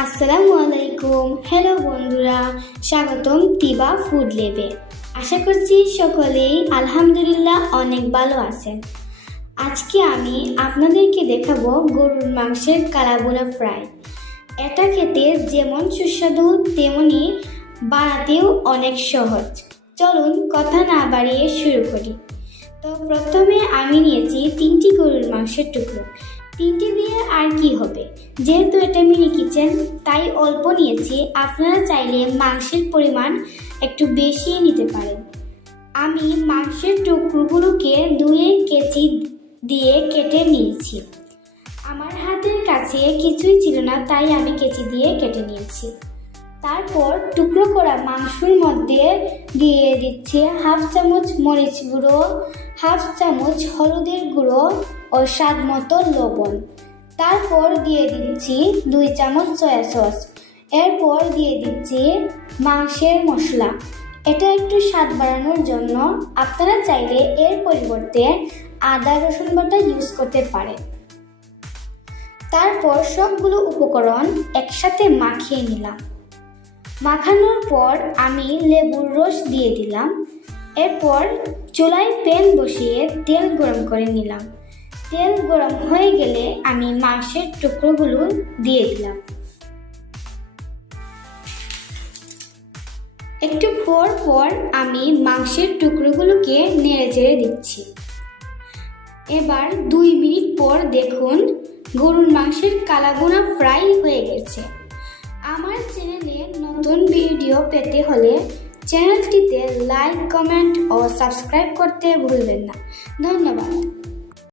আসসালামু আলাইকুম। হ্যালো বন্ধুরা, স্বাগতম তিবা ফুড ল্যাবে। আশা করছি সকলেই আলহামদুলিল্লাহ অনেক ভালো আছেন। আজকে আমি আপনাদেরকে দেখাবো গরুর মাংসের কালাভুনা ফ্রাই। এটা খেতে যেমন সুস্বাদু তেমনি বানাতেও অনেক সহজ। চলুন কথা না বাড়িয়ে শুরু করি। তো প্রথমে আমি নিয়েছি 3টি গরুর মাংসের টুকরো। 3টি দিয়ে আর কি হবে, যেহেতু এটা মিনি কিচেন তাই অল্প নিয়েছি। আপনারা চাইলে মাংসের পরিমাণ একটু বেশি নিতে পারেন। আমি মাংসের টুকরোগুলোকে ধুয়ে কেচি দিয়ে কেটে নিয়েছি। আমার হাতের কাছে কিছুই ছিল না, তাই আমি কেচি দিয়ে কেটে নিয়েছি। তারপর টুকরো করা মাংসের মধ্যে দিয়ে দিচ্ছি 1/2 চামচ মরিচ গুঁড়ো, 1/2 চামচ হলুদের গুঁড়ো ও স্বাদ মতো লবণ। তারপর দিয়ে দিচ্ছি 2 চামচ সয়া সস। এরপর দিয়ে দিচ্ছি মাংসের মশলা। এটা একটু স্বাদ বাড়ানোর জন্য আপনারা চাইলে এর পরিবর্তে আদা রসুন বাটা ইউজ করতে পারেন। তারপর সবগুলো উপকরণ একসাথে মাখিয়ে নিলাম। মাখানোর পর আমি লেবুর রস দিয়ে দিলাম। এরপর চুলায় প্যান বসিয়ে তেল গরম করে নিলাম। তেল গরম হয়ে গেলে আমি মাংসের টুকরোগুলো দিয়ে দিলাম। একটু পর পর আমি মাংসের টুকরোগুলোকে নেড়েচেড়ে দিচ্ছি। এবার 2 মিনিট পর দেখুন গরুর মাংসের কালাভুনা ফ্রাই হয়ে গেছে। আমার চ্যানেলে নতুন ভিডিও পেতে হলে চ্যানেলটিতে লাইক, কমেন্ট ও সাবস্ক্রাইব করতে ভুলবেন না। ধন্যবাদ।